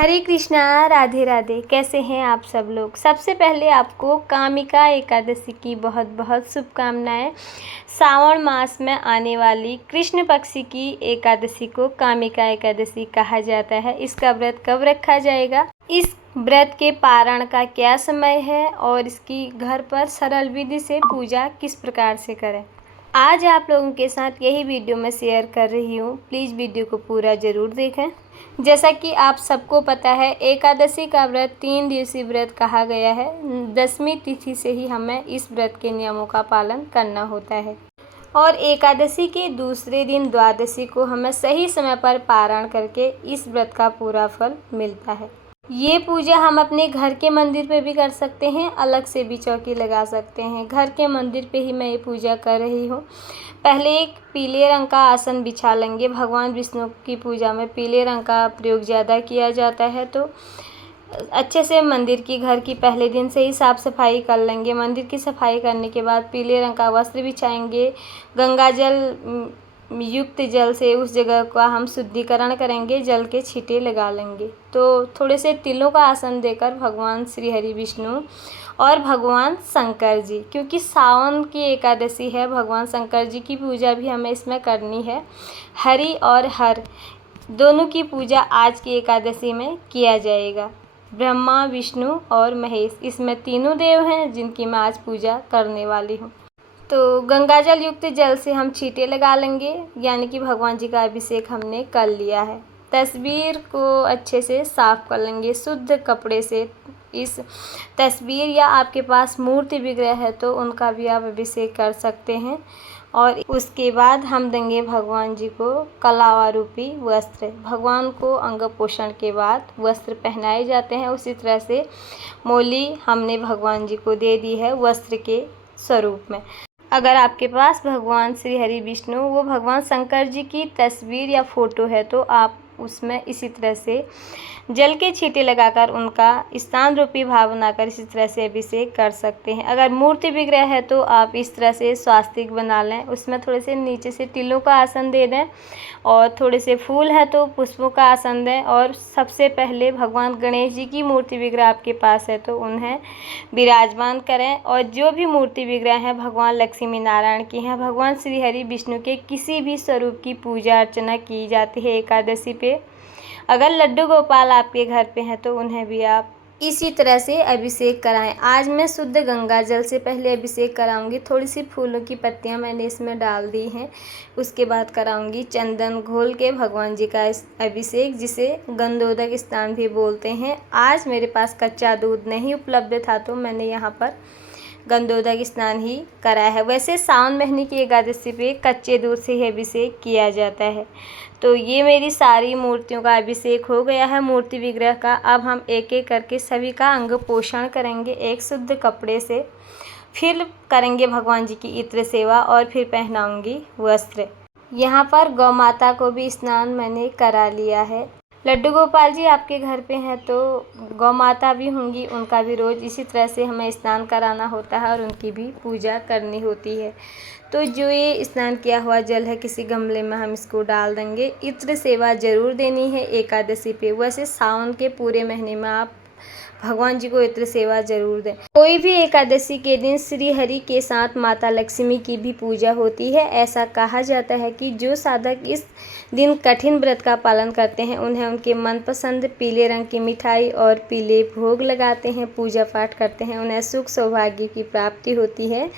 हरे कृष्णा, राधे राधे। कैसे हैं आप सब लोग। सबसे पहले आपको कामिका एकादशी की बहुत बहुत शुभकामनाएं। श्रावण मास में आने वाली कृष्ण पक्ष की एकादशी को कामिका एकादशी कहा जाता है। इसका व्रत कब रखा जाएगा, इस व्रत के पारण का क्या समय है और इसकी घर पर सरल विधि से पूजा किस प्रकार से करें, आज आप लोगों के साथ यही वीडियो मैं शेयर कर रही हूँ। प्लीज़ वीडियो को पूरा ज़रूर देखें। जैसा कि आप सबको पता है, एकादशी का व्रत 3 दिवसीय व्रत कहा गया है। 10वीं तिथि से ही हमें इस व्रत के नियमों का पालन करना होता है और एकादशी के दूसरे दिन द्वादशी को हमें सही समय पर पारण करके इस व्रत का पूरा फल मिलता है। ये पूजा हम अपने घर के मंदिर पे भी कर सकते हैं, अलग से भी चौकी लगा सकते हैं। घर के मंदिर पे ही मैं ये पूजा कर रही हूँ। पहले एक पीले रंग का आसन बिछा लेंगे। भगवान विष्णु की पूजा में पीले रंग का प्रयोग ज़्यादा किया जाता है, तो अच्छे से मंदिर की घर की पहले दिन से ही साफ़ सफाई कर लेंगे। मंदिर की सफाई करने के बाद पीले रंग का वस्त्र बिछाएंगे। गंगा जल युक्त जल से उस जगह का हम शुद्धिकरण करेंगे, जल के छींटे लगा लेंगे। तो थोड़े से तिलों का आसन देकर भगवान श्री हरि विष्णु और भगवान शंकर जी, क्योंकि सावन की एकादशी है, भगवान शंकर जी की पूजा भी हमें इसमें करनी है। हरि और हर दोनों की पूजा आज की एकादशी में किया जाएगा। ब्रह्मा, विष्णु और महेश, इसमें तीनों देव हैं जिनकी मैं आज पूजा करने वाली हूँ। तो गंगा जल युक्त जल से हम छींटे लगा लेंगे, यानी कि भगवान जी का अभिषेक हमने कर लिया है। तस्वीर को अच्छे से साफ कर लेंगे शुद्ध कपड़े से। इस तस्वीर या आपके पास मूर्ति विग्रह है तो उनका भी आप अभिषेक कर सकते हैं। और उसके बाद हम देंगे भगवान जी को कलावा रूपी वस्त्र। भगवान को अंग पोषण के बाद वस्त्र पहनाए जाते हैं। उसी तरह से मोली हमने भगवान जी को दे दी है वस्त्र के स्वरूप में। अगर आपके पास भगवान श्री हरि विष्णु वो भगवान शंकर जी की तस्वीर या फ़ोटो है तो आप उसमें इसी तरह से जल के छींटे लगाकर उनका स्थान रूपी भाव बनाकर इसी तरह से अभिषेक कर सकते हैं। अगर मूर्ति विग्रह है तो आप इस तरह से स्वास्तिक बना लें, उसमें थोड़े से नीचे से तिलों का आसन दे दें और थोड़े से फूल है तो पुष्पों का आसन दें। और सबसे पहले भगवान गणेश जी की मूर्ति विग्रह आपके पास है तो उन्हें विराजमान करें। और जो भी मूर्ति विग्रह हैं भगवान लक्ष्मी नारायण की हैं, भगवान श्री हरि विष्णु के किसी भी स्वरूप की पूजा अर्चना की जाती है एकादशी पे। अगर लड्डू गोपाल आपके घर पे हैं तो उन्हें भी आप इसी तरह से अभिषेक कराएं। आज मैं शुद्ध गंगा जल से पहले अभिषेक कराऊंगी। थोड़ी सी फूलों की पत्तियां मैंने इसमें डाल दी हैं। उसके बाद कराऊंगी चंदन घोल के भगवान जी का अभिषेक, जिसे गंधोदक स्नान भी बोलते हैं। आज मेरे पास कच्चा दूध नहीं उपलब्ध था तो मैंने यहाँ पर गंधोदक स्नान ही करा है। वैसे सावन महीने की एकादशी पे कच्चे दूध से ही अभिषेक किया जाता है। तो ये मेरी सारी मूर्तियों का अभिषेक हो गया है मूर्ति विग्रह का। अब हम एक एक करके सभी का अंग पोषण करेंगे एक शुद्ध कपड़े से। फिर करेंगे भगवान जी की इत्र सेवा और फिर पहनाऊंगी वस्त्र। यहाँ पर गौ माता को भी स्नान मैंने करा लिया है। लड्डू गोपाल जी आपके घर पे हैं तो गौ माता भी होंगी, उनका भी रोज़ इसी तरह से हमें स्नान कराना होता है और उनकी भी पूजा करनी होती है। तो जो ये स्नान किया हुआ जल है किसी गमले में हम इसको डाल देंगे। इत्र सेवा ज़रूर देनी है एकादशी पे। वैसे सावन के पूरे महीने में आप भगवान जी को इत्र सेवा जरूर दें। कोई भी एकादशी के दिन श्री हरि के साथ माता लक्ष्मी की भी पूजा होती है। ऐसा कहा जाता है कि जो साधक इस दिन कठिन व्रत का पालन करते हैं उन्हें उनके मनपसंद पीले रंग की मिठाई और पीले भोग लगाते हैं, पूजा पाठ करते हैं, उन्हें सुख सौभाग्य की प्राप्ति होती है।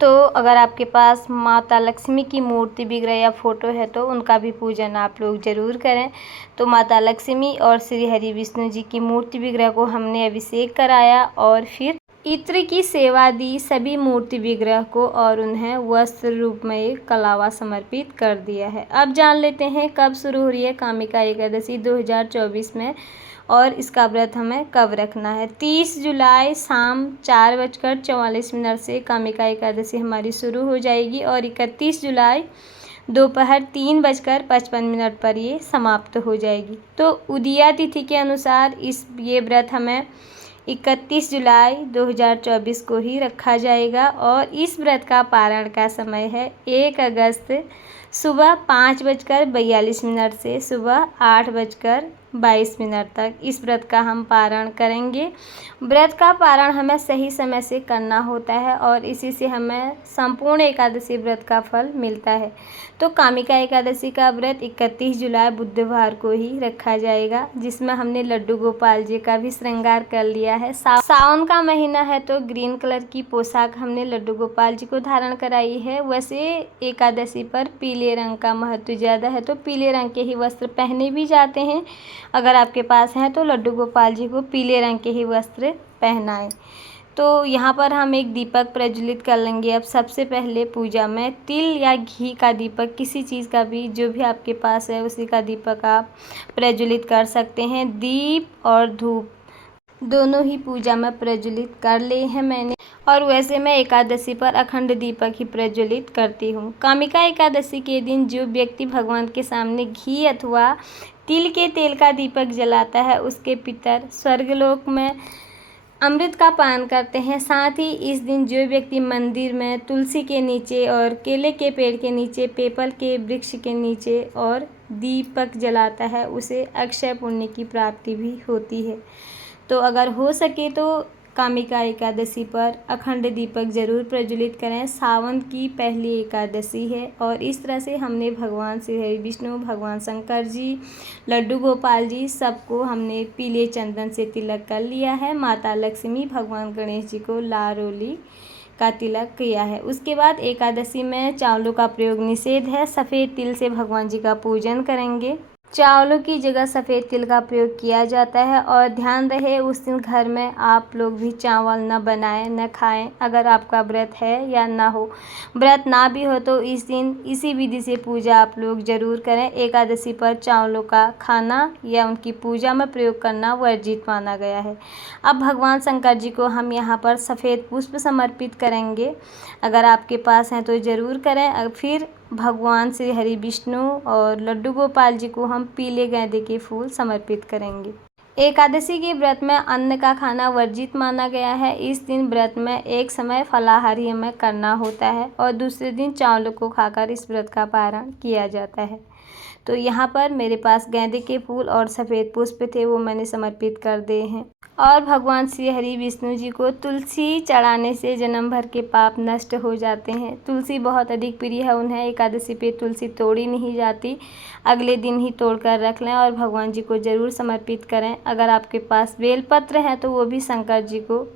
तो अगर आपके पास माता लक्ष्मी की मूर्ति विग्रह या फ़ोटो है तो उनका भी पूजन आप लोग ज़रूर करें। तो माता लक्ष्मी और श्री हरि विष्णु जी की मूर्ति विग्रह को हमने अभिषेक कराया और फिर इत्र की सेवा दी सभी मूर्ति विग्रह को और उन्हें वस्त्र रूप में एक कलावा समर्पित कर दिया है। अब जान लेते हैं कब शुरू हो रही है कामिका एकादशी 2024 में और इसका व्रत हमें कब रखना है। 30 जुलाई शाम 4:44 से कामिका एकादशी हमारी शुरू हो जाएगी और 31 जुलाई दोपहर 3:55 पर ये समाप्त हो जाएगी। तो उदया तिथि के अनुसार ये व्रत हमें 31 जुलाई 2024 को ही रखा जाएगा और इस व्रत का पारण का समय है 1 अगस्त सुबह 5:42 से सुबह 8:22 तक इस व्रत का हम पारण करेंगे। व्रत का पारण हमें सही समय से करना होता है और इसी से हमें संपूर्ण एकादशी व्रत का फल मिलता है। तो कामिका एकादशी का व्रत 31 जुलाई बुधवार को ही रखा जाएगा, जिसमें हमने लड्डू गोपाल जी का भी श्रृंगार कर लिया है। सावन का महीना है तो ग्रीन कलर की पोशाक हमने लड्डू गोपाल जी को धारण कराई है। वैसे एकादशी पर पीले रंग का महत्व ज़्यादा है, तो पीले रंग के ही वस्त्र पहने भी जाते हैं। अगर आपके पास हैं तो लड्डू गोपाल जी को पीले रंग के ही वस्त्र पहनाएं। तो यहाँ पर हम एक दीपक प्रज्वलित कर लेंगे। अब सबसे पहले पूजा में तिल या घी का दीपक, किसी चीज़ का भी जो भी आपके पास है उसी का दीपक आप प्रज्वलित कर सकते हैं। दीप और धूप दोनों ही पूजा में प्रज्वलित कर लिए हैं मैंने, और वैसे मैं एकादशी पर अखंड दीपक ही प्रज्वलित करती हूँ। कामिका एकादशी के दिन जो व्यक्ति भगवान के सामने घी अथवा तिल के तेल का दीपक जलाता है उसके पितर स्वर्गलोक में अमृत का पान करते हैं। साथ ही इस दिन जो व्यक्ति मंदिर में तुलसी के नीचे और केले के पेड़ के नीचे, पीपल के वृक्ष के नीचे और दीपक जलाता है उसे अक्षय पुण्य की प्राप्ति भी होती है। तो अगर हो सके तो कामिका एकादशी पर अखंड दीपक जरूर प्रज्वलित करें। सावन की पहली एकादशी है और इस तरह से हमने भगवान श्री हरि विष्णु, भगवान शंकर जी, लड्डू गोपाल जी सबको हमने पीले चंदन से तिलक कर लिया है। माता लक्ष्मी, भगवान गणेश जी को लारोली का तिलक किया है। उसके बाद एकादशी में चावलों का प्रयोग निषेध है। सफ़ेद तिल से भगवान जी का पूजन करेंगे। चावलों की जगह सफ़ेद तिल का प्रयोग किया जाता है और ध्यान रहे उस दिन घर में आप लोग भी चावल न बनाएं न खाएं। अगर आपका व्रत है या ना हो, व्रत ना भी हो तो इस दिन इसी विधि से पूजा आप लोग ज़रूर करें। एकादशी पर चावलों का खाना या उनकी पूजा में प्रयोग करना वर्जित माना गया है। अब भगवान शंकर जी को हम यहाँ पर सफ़ेद पुष्प समर्पित करेंगे। अगर आपके पास हैं तो ज़रूर करें। फिर भगवान श्री हरि विष्णु और लड्डू गोपाल जी को हम पीले गेंदे के फूल समर्पित करेंगे। एकादशी के व्रत में अन्न का खाना वर्जित माना गया है। इस दिन व्रत में एक समय फलाहार ही हमें करना होता है और दूसरे दिन चावलों को खाकर इस व्रत का पारण किया जाता है। तो यहाँ पर मेरे पास गेंदे के फूल और सफ़ेद पुष्प थे, वो मैंने समर्पित कर दिए हैं। और भगवान श्री हरि विष्णु जी को तुलसी चढ़ाने से जन्म भर के पाप नष्ट हो जाते हैं। तुलसी बहुत अधिक प्रिय है उन्हें। एकादशी पे तुलसी तोड़ी नहीं जाती, अगले दिन ही तोड़ कर रख लें और भगवान जी को ज़रूर समर्पित करें। अगर आपके पास बेलपत्र हैं तो वो भी शंकर जी को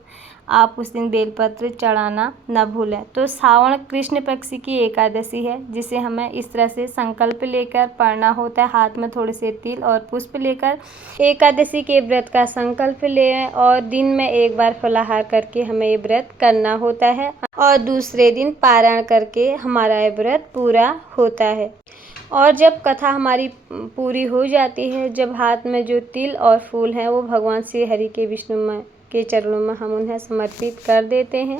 आप उस दिन बेलपत्र चढ़ाना न भूलें। तो श्रावण कृष्ण पक्ष की एकादशी है, जिसे हमें इस तरह से संकल्प लेकर पढ़ना होता है। हाथ में थोड़े से तिल और पुष्प लेकर एकादशी के व्रत का संकल्प लें और दिन में एक बार फलाहार करके हमें ये व्रत करना होता है और दूसरे दिन पारण करके हमारा ये व्रत पूरा होता है। और जब कथा हमारी पूरी हो जाती है, जब हाथ में जो तिल और फूल हैं वो भगवान श्री हरि के विष्णु के चरणों में हम उन्हें समर्पित कर देते हैं।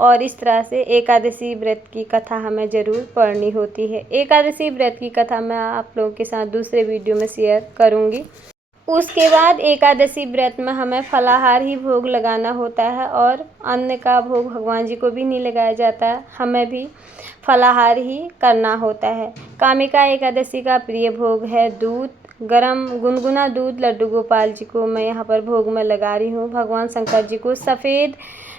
और इस तरह से एकादशी व्रत की कथा हमें ज़रूर पढ़नी होती है। एकादशी व्रत की कथा मैं आप लोगों के साथ दूसरे वीडियो में शेयर करूंगी। उसके बाद एकादशी व्रत में हमें फलाहार ही भोग लगाना होता है और अन्न का भोग भगवान जी को भी नहीं लगाया जाता है, हमें भी फलाहार ही करना होता है। कामिका एकादशी का प्रिय भोग है दूध, गरम गुनगुना दूध लड्डू गोपाल जी को मैं यहाँ पर भोग में लगा रही हूँ। भगवान शंकर जी को सफ़ेद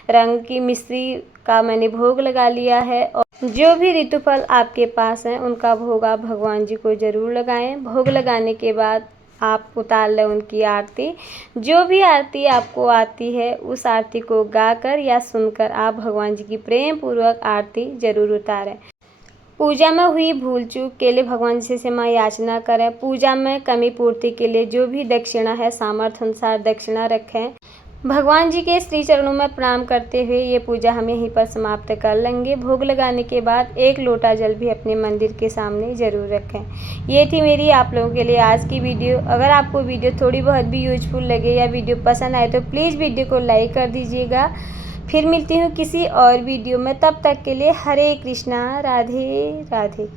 रंग की मिश्री का मैंने भोग लगा लिया है। और जो भी ऋतुफल आपके पास हैं उनका भोग आप भगवान जी को ज़रूर लगाएं। भोग लगाने के बाद आप उतार लें उनकी आरती। जो भी आरती आपको आती है उस आरती को गाकर या सुनकर आप भगवान जी की प्रेम पूर्वक आरती ज़रूर उतारें। पूजा में हुई भूल चूक के लिए भगवान जी से माँ याचना करें। पूजा में कमी पूर्ति के लिए जो भी दक्षिणा है सामर्थ्य अनुसार दक्षिणा रखें। भगवान जी के श्री चरणों में प्रणाम करते हुए ये पूजा हम यहीं पर समाप्त कर लेंगे। भोग लगाने के बाद 1 लोटा जल भी अपने मंदिर के सामने ज़रूर रखें। ये थी मेरी आप लोगों के लिए आज की वीडियो। अगर आपको वीडियो थोड़ी बहुत भी यूजफुल लगे या वीडियो पसंद आए तो प्लीज़ वीडियो को लाइक कर दीजिएगा। फिर मिलती हूँ किसी और वीडियो में, तब तक के लिए हरे कृष्णा, राधे राधे।